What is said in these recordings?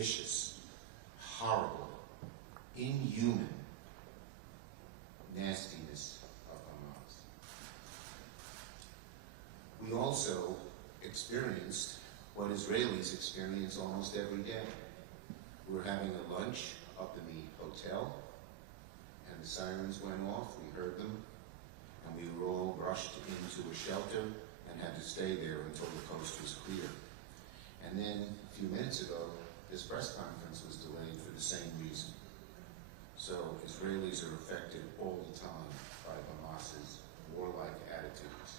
vicious, horrible, inhuman nastiness of Hamas. We also experienced what Israelis experience almost every day. We were having a lunch up in the hotel, and the sirens went off. We heard them, and we were all rushed into a shelter and had to stay there until the coast was clear. And then a few minutes ago, this press conference was delayed for the same reason. So Israelis are affected all the time by Hamas's warlike attitudes.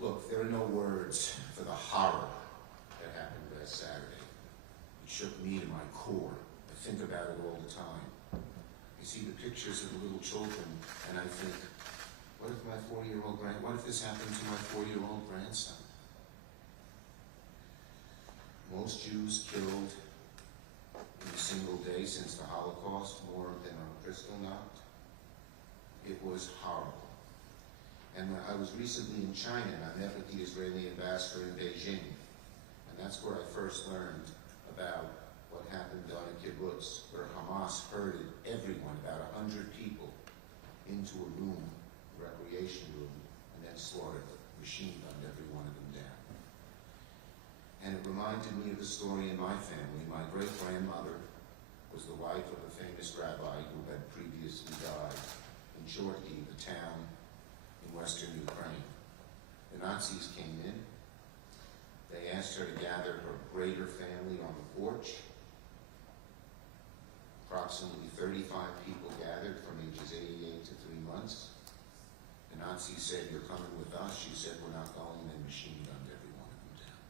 Look, there are no words for the horror that happened last Saturday. It shook me to my core. I think about it all the time. You see the pictures of the little children, and I think, what if this happened to my 4-year-old grandson? Most Jews killed in a single day since the Holocaust, more than on Kristallnacht. It was horrible. And I was recently in China, and I met with the Israeli ambassador in Beijing. And that's where I first learned about what happened on a kibbutz, where Hamas herded everyone, about 100 people, into a room, a recreation room, and then slaughtered them, machine-gunned every one of them down. And it reminded me of a story in my family. My great-grandmother was the wife of a famous rabbi who had previously died in Chorty, the town in western Ukraine. The Nazis came in. They asked her to gather her greater family on the porch. Approximately 35 people gathered from ages 88 to 3 months. The Nazis said, "You're coming with us." She said, "We're not going," and machine-gunned every one of them down.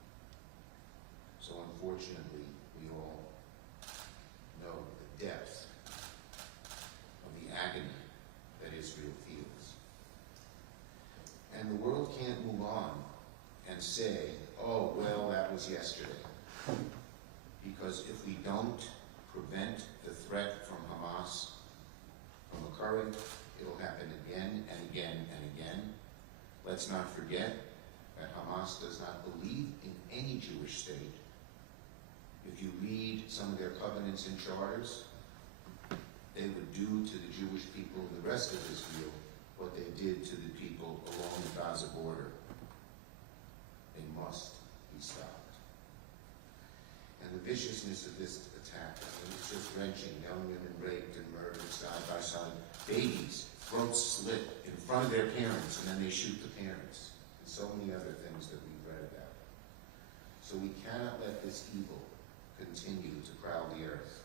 So unfortunately, we all know the depth of the agony that Israel feels. And the world can't move on and say, "Oh, well, that was yesterday." Because if we don't prevent the threat from Hamas from occurring, it'll happen again and again and again. Let's not forget that Hamas does not believe in any Jewish state. If you read some of their covenants and charters, they would do to the Jewish people in the rest of Israel what they did to the people along the Gaza border. They must be stopped. And the viciousness of this attack, it's just wrenching. Young women raped and murdered side by side. Babies, throats slit in front of their parents, and then they shoot the parents. And so many other things that we've read about. So we cannot let this evil continue to prowl the earth.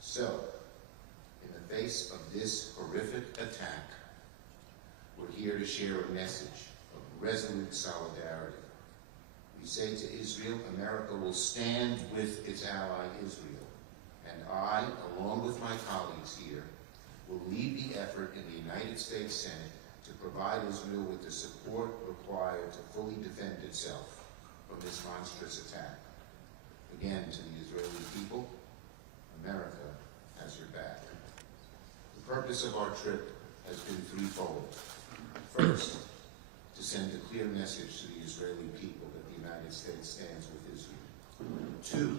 So, in the face of this horrific attack, we're here to share a message of resolute solidarity. We say to Israel, America will stand with its ally Israel, and I, along with my colleagues here, will lead the effort in the United States Senate to provide Israel with the support required to fully defend itself from this monstrous attack. Again, to the Israeli people, America has your back. The purpose of our trip has been threefold. First, to send a clear message to the Israeli people that the United States stands with Israel. Two,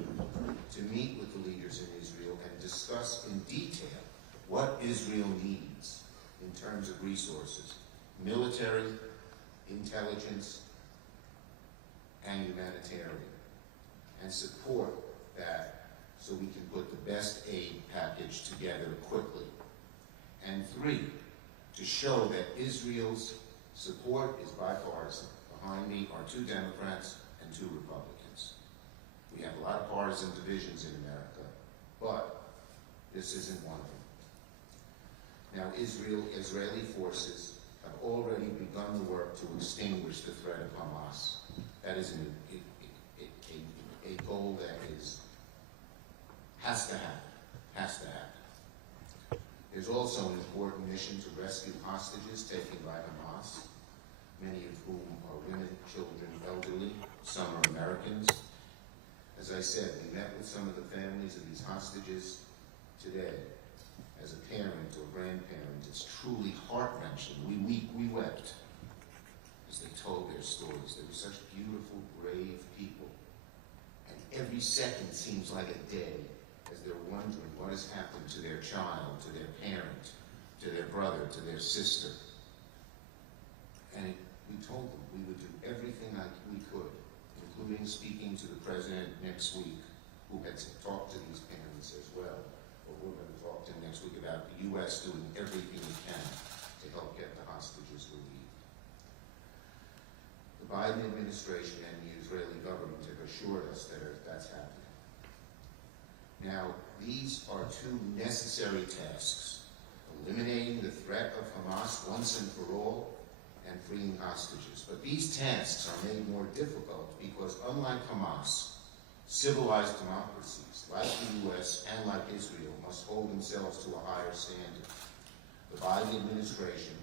to meet with the leaders in Israel and discuss in detail what Israel needs in terms of resources, military, intelligence, and humanitarian, and support that so we can put the best aid package together quickly. And three, to show that Israel's support is bipartisan. Behind me are 2 Democrats and 2 Republicans. We have a lot of partisan divisions in America, but this isn't one of them. Now, Israeli forces have already begun the work to extinguish the threat of Hamas. That is a goal that has to happen. There's also an important mission to rescue hostages taken by Hamas, many of whom are women, children, elderly, some are Americans. As I said, we met with some of the families of these hostages today. As a parent or grandparent, it's truly heart-wrenching. We wept as they told their stories. They were such beautiful, brave people. second seems like a day as they're wondering what has happened to their child, to their parent, to their brother, to their sister. And we told them we would do everything we could, including speaking to the president next week, who had talked to these parents as well. But we're going to talk to him next week about the U.S. doing everything we can to help get the hostages relieved. The Biden administration and the Israeli government have assured us that that's happening. Now, these are two necessary tasks: eliminating the threat of Hamas once and for all, and freeing hostages. But these tasks are made more difficult because, unlike Hamas, civilized democracies like the U.S. and like Israel must hold themselves to a higher standard. The Biden administration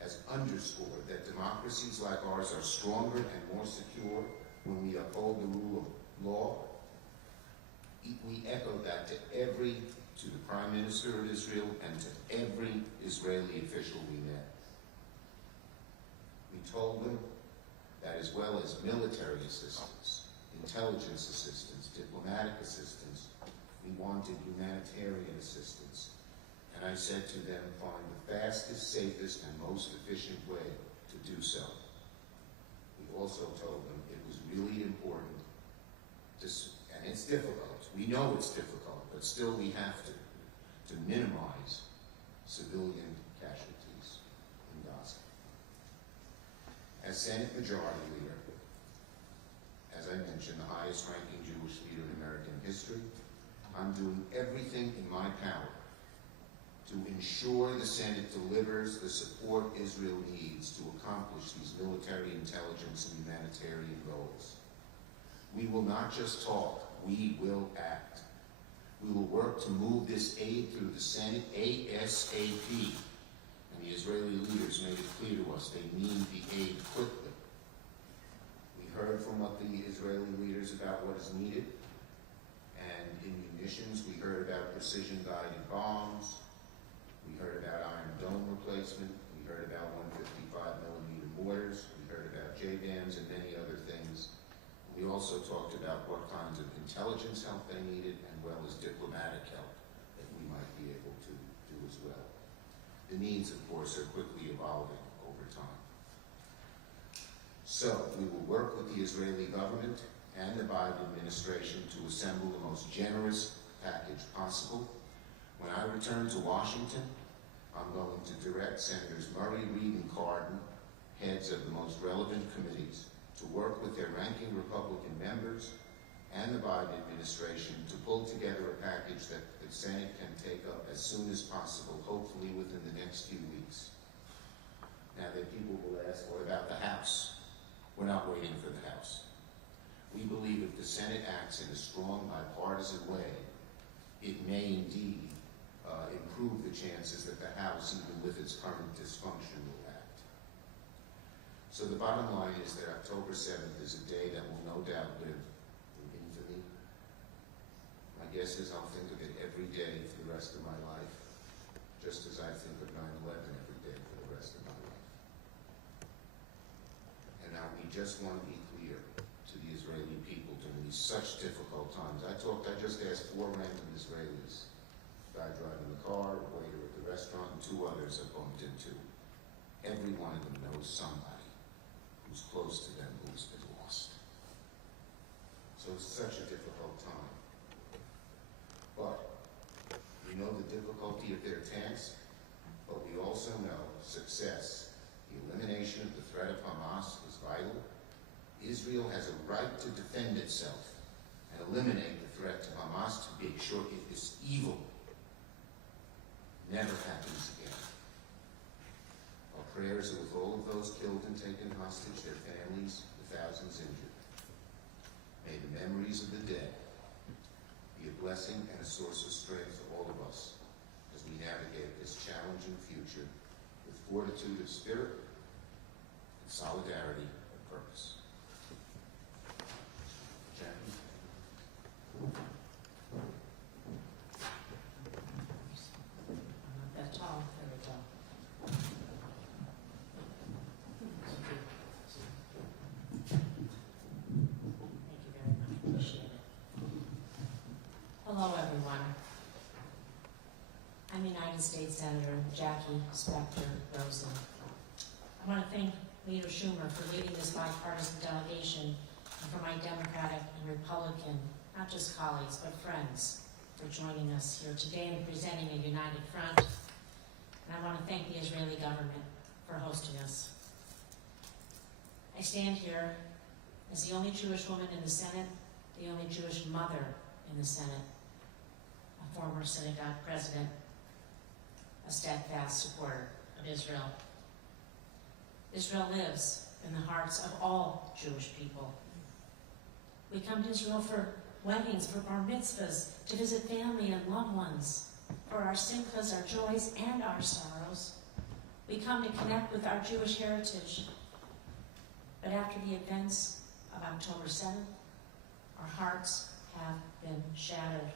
has underscored that democracies like ours are stronger and more secure when we uphold the rule of law. We echo that to the Prime Minister of Israel and to every Israeli official we met. We told them that as well as military assistance, intelligence assistance, diplomatic assistance, we wanted humanitarian assistance. And I said to them, find the fastest, safest, and most efficient way to do so. We also told them it was really important and it's difficult. We know it's difficult, but still we have to minimize civilian casualties in Gaza. As Senate Majority Leader, as I mentioned, the highest ranking Jewish leader in American history, I'm doing everything in my power to ensure the Senate delivers the support Israel needs to accomplish these military, intelligence, and humanitarian goals. We will not just talk, we will act. We will work to move this aid through the Senate ASAP. And the Israeli leaders made it clear to us they need the aid quickly. We heard from what the Israeli leaders about what is needed. And in munitions, we heard about precision-guided bombs. We heard about Iron Dome replacement. We heard about 155mm mortars. We heard about JDAMs and many other things. We also talked about what kinds of intelligence help they needed, as well as diplomatic help that we might be able to do as well. The needs, of course, are quickly evolving over time. So we will work with the Israeli government and the Biden administration to assemble the most generous package possible. When I return to Washington, I'm going to direct Senators Murray, Reid, and Cardin, heads of the most relevant committees, to work with their ranking Republican members and the Biden administration to pull together a package that the Senate can take up as soon as possible, hopefully within the next few weeks. Now, that people will ask, what about the House? We're not waiting for the House. We believe if the Senate acts in a strong bipartisan way, it may indeed improve the chances that the House, even with its current dysfunction, will act. So the bottom line is that October 7th is a day that will no doubt live in infamy. My guess is I'll think of it every day for the rest of my life, just as I think of 9/11 every day for the rest of my life. And now we just want to be clear to the Israeli people during these such difficult times. I just asked 4 random Israelis, the guy driving the car, a waiter at the restaurant, and 2 others I bumped into. Every one of them knows somebody who's close to them who's been lost. So it's such a difficult time. But we know the difficulty of their task, but we also know success. The elimination of the threat of Hamas is vital. Israel has a right to defend itself and eliminate the threat to Hamas to make sure this evil never happens again. Our prayers are with all of those killed and taken hostage, their families, the thousands injured. May the memories of the dead be a blessing and a source of strength for all of us as we navigate this challenging future with fortitude of spirit and solidarity of purpose. Jackie? That tall, very tall. Thank you very much. Appreciate it. Hello, everyone. I'm United States Senator Jackie Specter Rosen. I want to thank Leader Schumer for leading this bipartisan delegation and for my Democratic and Republican, not just colleagues, but friends, for joining us here today and presenting a united front. And I want to thank the Israeli government for hosting us. I stand here as the only Jewish woman in the Senate, the only Jewish mother in the Senate, a former synagogue president, a steadfast supporter of Israel. Israel lives in the hearts of all Jewish people. We come to Israel for weddings, for bar mitzvahs, to visit family and loved ones, for our simchas, our joys, and our sorrows. We come to connect with our Jewish heritage. But after the events of October 7th, our hearts have been shattered.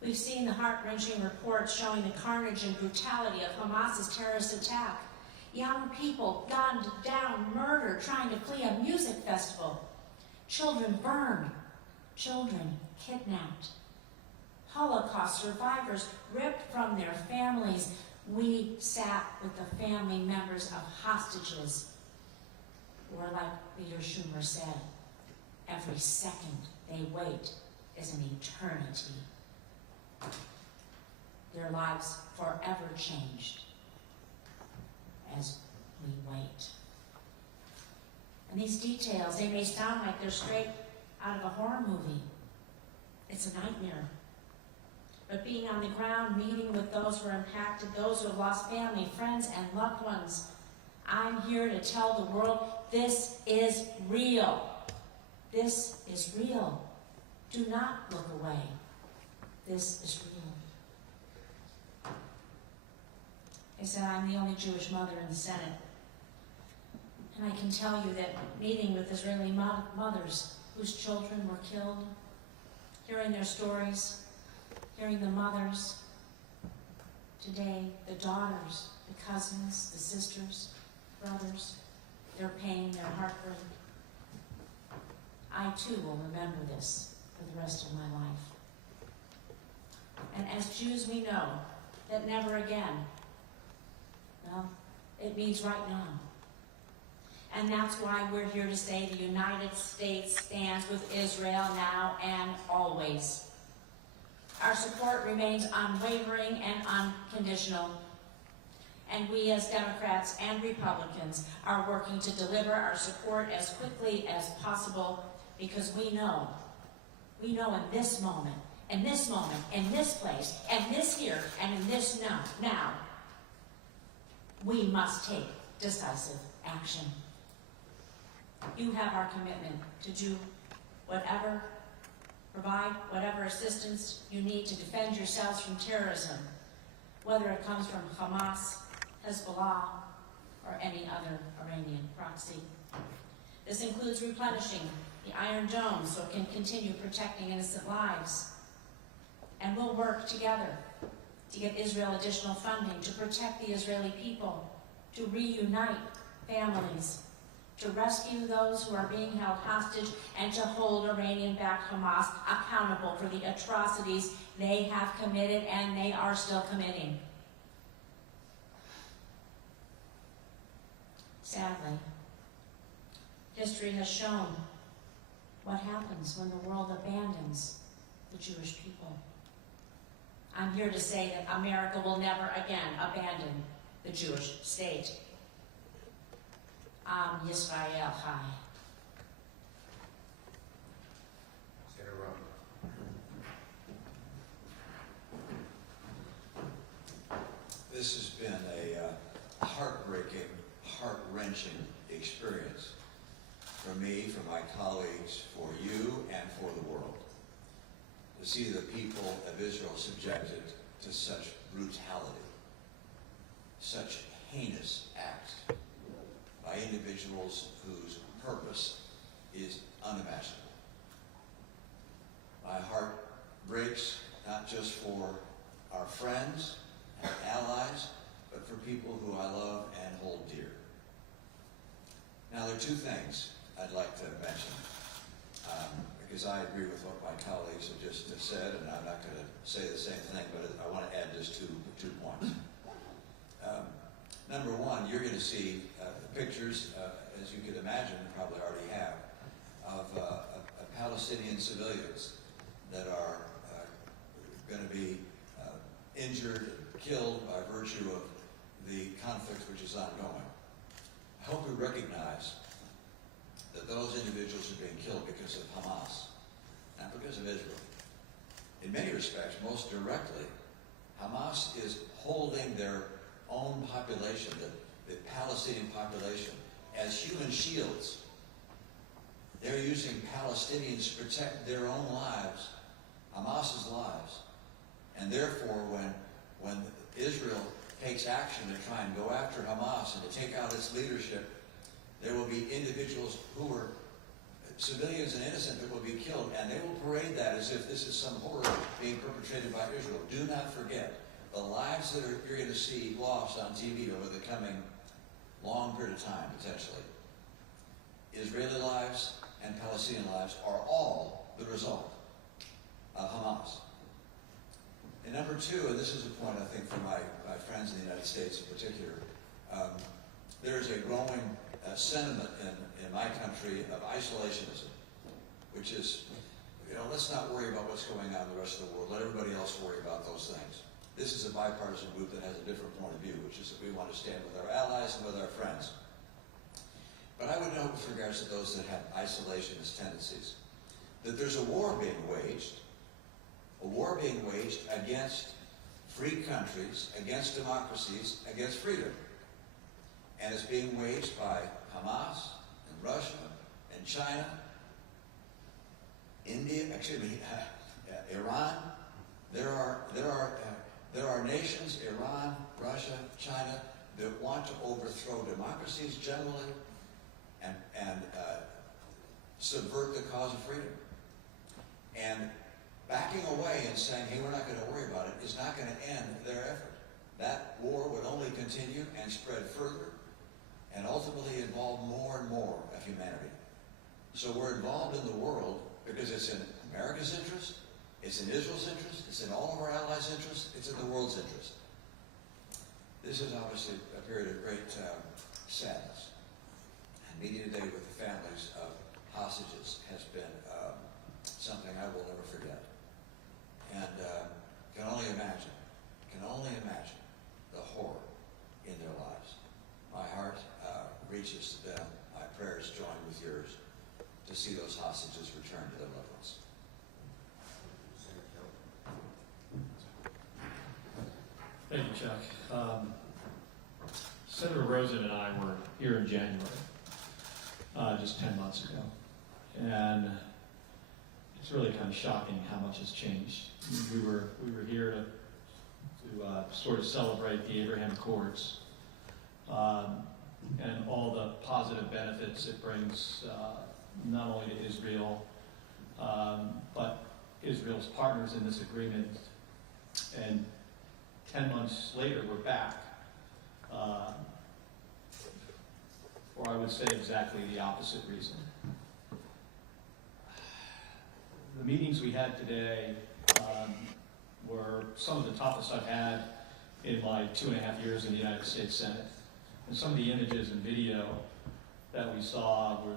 We've seen the heart-wrenching reports showing the carnage and brutality of Hamas's terrorist attack. Young people gunned down, murdered, trying to flee a music festival. Children burned, children kidnapped. Holocaust survivors ripped from their families. We sat with the family members of hostages, or like Leader Schumer said, every second they wait is an eternity. Their lives forever changed as we wait. And these details, they may sound like they're straight out of a horror movie. It's a nightmare. But being on the ground, meeting with those who are impacted, those who have lost family, friends, and loved ones, I'm here to tell the world this is real. This is real. Do not look away. This is real. I said I'm the only Jewish mother in the Senate. And I can tell you that meeting with Israeli mothers whose children were killed, hearing their stories, hearing the mothers, today the daughters, the cousins, the sisters, brothers, their pain, their heartbreak. I too will remember this for the rest of my life. And as Jews we know that never again, well, it means right now. And that's why we're here to say the United States stands with Israel now and always. Our support remains unwavering and unconditional. And we as Democrats and Republicans are working to deliver our support as quickly as possible because we know in this moment, in this place, and this here, and in this now, we must take decisive action. You have our commitment to do provide whatever assistance you need to defend yourselves from terrorism, whether it comes from Hamas, Hezbollah, or any other Iranian proxy. This includes replenishing the Iron Dome so it can continue protecting innocent lives. And we'll work together to get Israel additional funding to protect the Israeli people, to reunite families, to rescue those who are being held hostage, and to hold Iranian-backed Hamas accountable for the atrocities they have committed and they are still committing. Sadly, history has shown what happens when the world abandons the Jewish people. I'm here to say that America will never again abandon the Jewish state. Am Yisrael Chai. Senator Romney. This has been a heartbreaking, heart-wrenching experience for me, for my colleagues, for you, and for the world. To see the people of Israel subjected to such brutality, such heinous acts by individuals whose purpose is unimaginable. My heart breaks not just for our friends and allies, but for people who I love and hold dear. Now, there are two things I'd like to mention, because because I agree with what my colleagues have just said, and I'm not going to say the same thing, but I want to add just two points. Number one, you're going to see pictures, as you could imagine, probably already have, of Palestinian civilians that are going to be injured, killed by virtue of the conflict which is ongoing. I hope we recognize that those individuals are being killed because of Hamas, not because of Israel. In many respects, most directly, Hamas is holding their own population, the Palestinian population, as human shields. They're using Palestinians to protect their own lives, Hamas's lives. And therefore, when Israel takes action to try and go after Hamas and to take out its leadership, there will be individuals who are civilians and innocent that will be killed, and they will parade that as if this is some horror being perpetrated by Israel. Do not forget, the lives that you're going to see lost on TV over the coming long period of time, potentially, Israeli lives and Palestinian lives are all the result of Hamas. And number two, and this is a point I think for my friends in the United States in particular, there is a growing sentiment in my country of isolationism, which is, let's not worry about what's going on in the rest of the world. Let everybody else worry about those things. This is a bipartisan group that has a different point of view, which is that we want to stand with our allies and with our friends. But I would note with regards to those that have isolationist tendencies, that there's a war being waged against free countries, against democracies, against freedom. And it's being waged by Hamas and Russia and China, India, Iran. There are nations, Iran, Russia, China, that want to overthrow democracies generally and subvert the cause of freedom. And backing away and saying, hey, we're not going to worry about it, is not going to end their effort. That war would only continue and spread further and ultimately involve more and more of humanity. So we're involved in the world because it's in America's interest, it's in Israel's interest, it's in all of our allies' interest, it's in the world's interest. This is obviously a period of great sadness. And meeting today with the families of hostages has been something I will never forget. And can only imagine the horror in their lives. My heart reaches to them. My prayers join with yours to see those hostages return to their loved ones. Thank you, Chuck. Senator Rosen and I were here in January, just 10 months ago, and it's really kind of shocking how much has changed. We were here to sort of celebrate the Abraham Accords and all the positive benefits it brings not only to Israel, but Israel's partners in this agreement. And 10 months later, we're back, or I would say exactly the opposite reason. The meetings we had today were some of the toughest I've had in my 2.5 years in the United States Senate. And some of the images and video that we saw were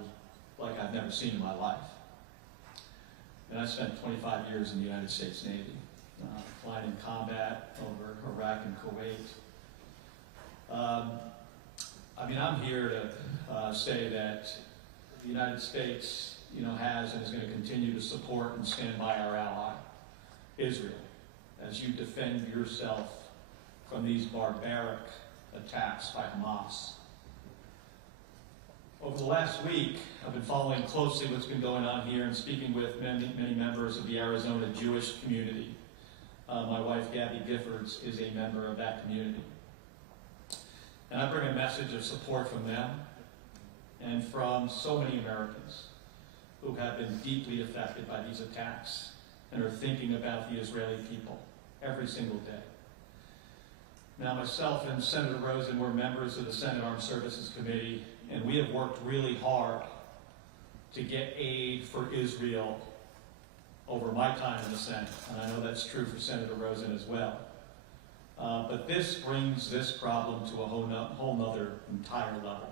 like I've never seen in my life. And I spent 25 years in the United States Navy, flying in combat over Iraq and Kuwait. I'm here to say that the United States, has and is going to continue to support and stand by our ally, Israel, as you defend yourself from these barbaric attacks by Hamas. Over the last week, I've been following closely what's been going on here and speaking with many members of the Arizona Jewish community. My wife, Gabby Giffords, is a member of that community. And I bring a message of support from them and from so many Americans who have been deeply affected by these attacks and are thinking about the Israeli people every single day. Now, myself and Senator Rosen were members of the Senate Armed Services Committee, and we have worked really hard to get aid for Israel over my time in the Senate, and I know that's true for Senator Rosen as well. But this brings this problem to a whole nother entire level.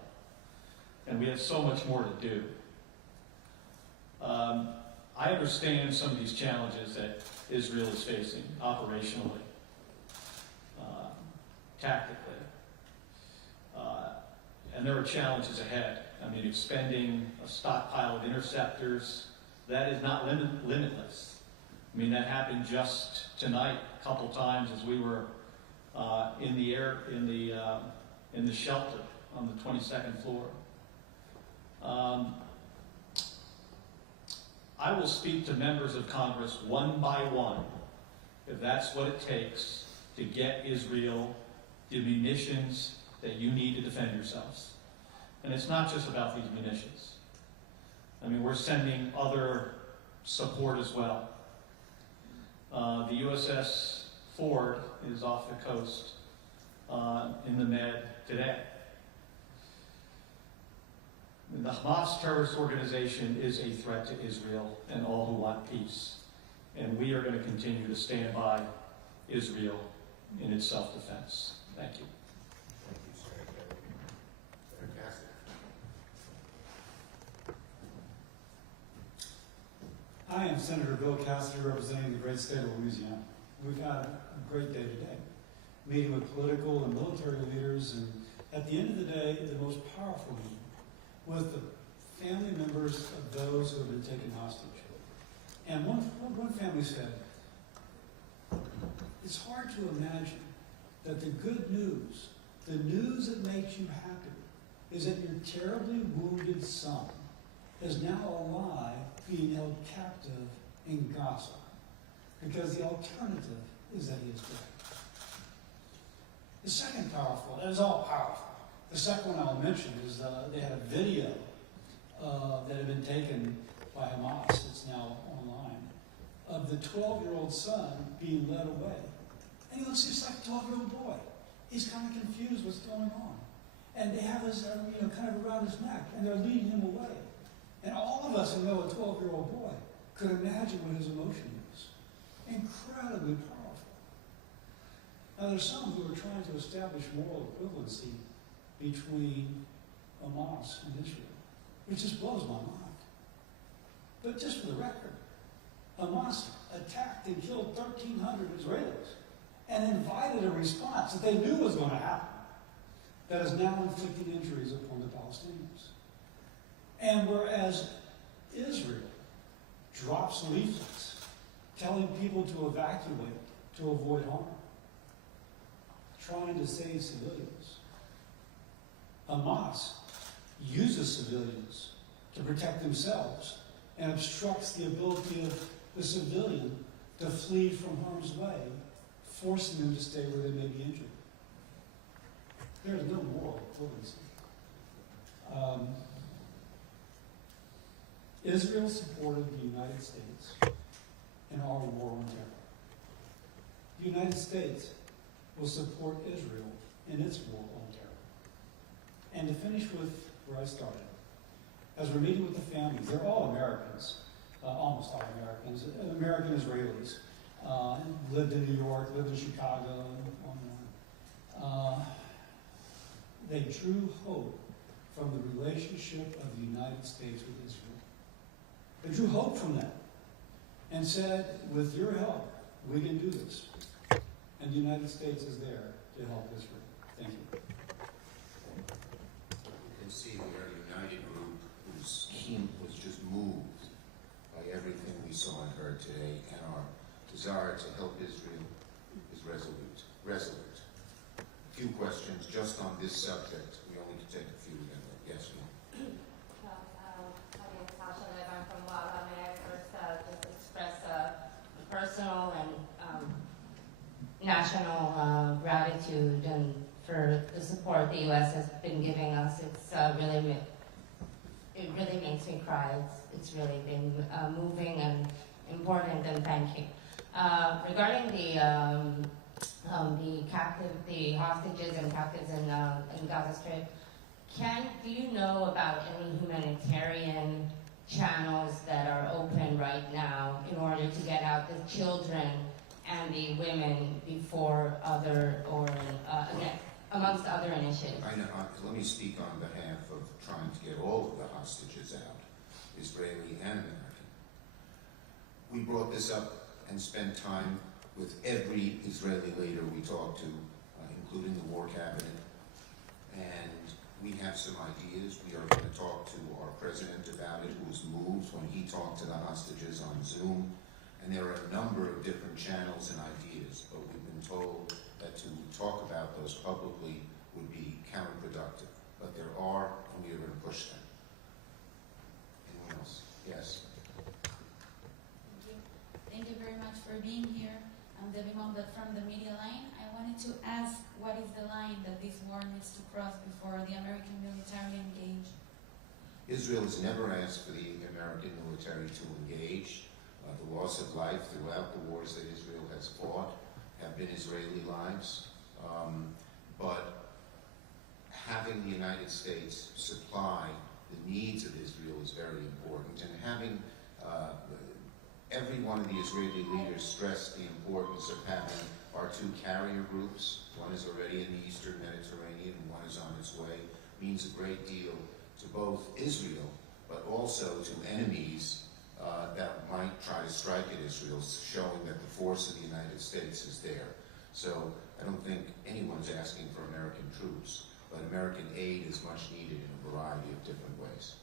And we have so much more to do. I understand some of these challenges that Israel is facing operationally, tactically. And there are challenges ahead. I mean, expending a stockpile of interceptors, that is not limitless. I mean, that happened just tonight a couple times as we were in the shelter on the 22nd floor. I will speak to members of Congress one by one, if that's what it takes to get Israel the munitions that you need to defend yourselves. And it's not just about these munitions. I mean, we're sending other support as well. The USS Ford is off the coast in the Med today. The Hamas terrorist organization is a threat to Israel and all who want peace. And we are going to continue to stand by Israel in its self-defense. Thank you. Thank you, Senator. Senator Cassidy. I am Senator Bill Cassidy, representing the great state of Louisiana. We've had a great day today, meeting with political and military leaders, and at the end of the day, the most powerful meeting was the family members of those who have been taken hostage. And one family said, it's hard to imagine that the good news, the news that makes you happy, is that your terribly wounded son is now alive, being held captive in Gaza, because the alternative is that he is dead. The second powerful, it is all powerful. The second one I'll mention is they had a video that had been taken by Hamas, it's now online, of the 12-year-old son being led away. And he looks just like a 12-year-old boy. He's kind of confused what's going on. And they have this, kind of around his neck, and they're leading him away. And all of us who know a 12-year-old boy could imagine what his emotion is. Incredibly powerful. Now, there's some who are trying to establish moral equivalency between Hamas and Israel, which just blows my mind. But just for the record, Hamas attacked and killed 1,300 Israelis and invited a response that they knew was going to happen that is now inflicting injuries upon the Palestinians. And whereas Israel drops leaflets telling people to evacuate to avoid harm, trying to save civilians, Hamas uses civilians to protect themselves and obstructs the ability of the civilian to flee from harm's way, forcing them to stay where they may be injured. There is no moral equivalency. Israel supported the United States in our war on terror. The United States will support Israel in its war on terror. And to finish with where I started, as we're meeting with the families, they're all Americans, almost all Americans, American Israelis, lived in New York, lived in Chicago, and on and on. They drew hope from the relationship of the United States with Israel. They drew hope from that and said, with your help, we can do this. And the United States is there to help Israel. Thank you. You can see we are a united group whose team was just moved by everything we saw and heard today, and our desire to help Israel is resolute. A few questions just on this subject. We only can take a few. Yes, ma'am. My name is Tasha Liv. I'm from Wawa. May I first just express personal and national gratitude and for the support the U.S. has been giving us. It's it really makes me cry. It's really been moving and important, and thank you. Regarding the hostages and captives in Gaza Strip, do you know about any humanitarian channels that are open right now in order to get out the children and the women before other, or amongst other initiatives. I know, let me speak on behalf of trying to get all of the hostages out, Israeli and American. We brought this up and spent time with every Israeli leader we talked to, including the War Cabinet, and we have some ideas. We are going to talk to our president about it, who was moved when he talked to the hostages on Zoom, and there are a number of different channels and ideas, but we've been told that to talk about those publicly would be counterproductive. But there are, and we are going to push them. Anyone else? Yes. Thank you. Thank you very much for being here. I'm Debbie Mombet from the Media Line. I wanted to ask, what is the line that this war needs to cross before the American military engage? Israel has never asked for the American military to engage. The loss of life throughout the wars that Israel has fought have been Israeli lives. But having the United States supply the needs of Israel is very important. And having every one of the Israeli leaders stress the importance of having our two carrier groups. One is already in the Eastern Mediterranean and one is on its way. Means a great deal to both Israel, but also to enemies that might try to strike at Israel, showing that the force of the United States is there. So I don't think anyone's asking for American troops, but American aid is much needed in a variety of different ways.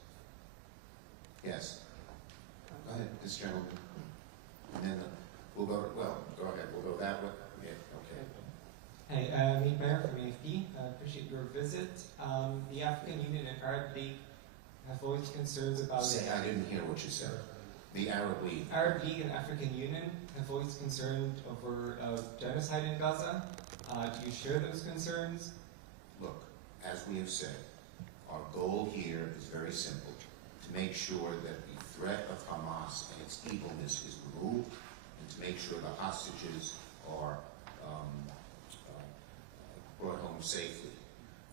Yes? Go ahead, this gentleman. And then we'll go, well, go ahead, we'll go that way. Yeah, okay. Hey, Meet Mayor from AFD. Appreciate your visit. The African Union and Arab League have voiced concerns about... I didn't hear what you said. The Arab League. Arab League and African Union have voiced concern over genocide in Gaza. Do you share those concerns? Look, as we have said, our goal here is very simple, to make sure that the threat of Hamas and its evilness is removed, and to make sure the hostages are brought home safely.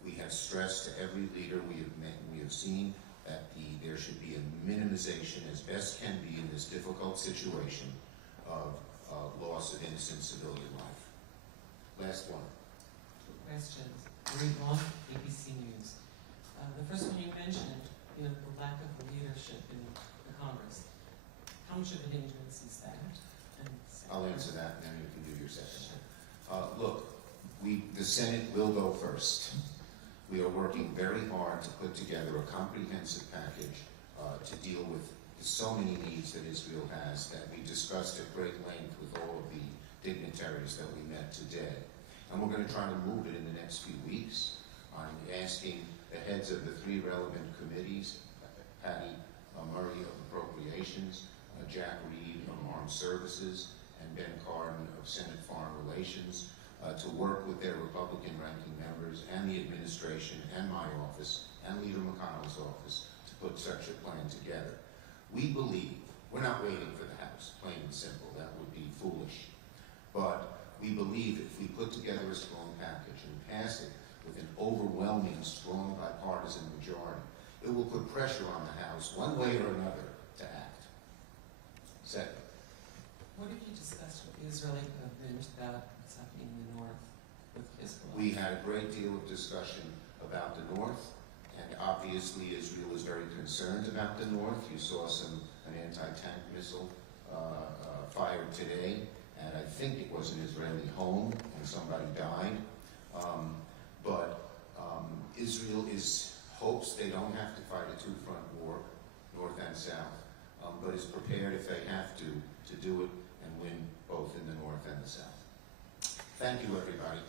We have stressed to every leader we have met and we have seen that there should be a minimization as best can be in this difficult situation of loss of innocent civilian life. Last one. Two questions. Read one, ABC News. The first one you mentioned, the lack of leadership in the Congress. How much of a hindrance is that? And I'll answer that, and then you can do your second. Look, the Senate will go first. We are working very hard to put together a comprehensive package to deal with so many needs that Israel has that we discussed at great length with all of the dignitaries that we met today. And we're going to try to move it in the next few weeks. I'm asking the heads of the three relevant committees, Patty Murray of Appropriations, Jack Reed of Armed Services, and Ben Cardin of Senate Foreign Relations, to work with their Republican ranking members and the administration and my office and Leader McConnell's office to put such a plan together. We believe, we're not waiting for the House, plain and simple, that would be foolish. But we believe if we put together a strong package and pass it with an overwhelming, strong bipartisan majority, it will put pressure on the House, one way or another, to act. Second. what have you discussed with the Israeli government about what's happening in the north with Hezbollah? We had a great deal of discussion about the north, and obviously Israel is very concerned about the north. You saw an anti-tank missile fired today, and I think it was an Israeli home, and somebody died. Israel hopes they don't have to fight a two-front war, north and south, but is prepared if they have to do it and win both in the north and the south. Thank you, everybody.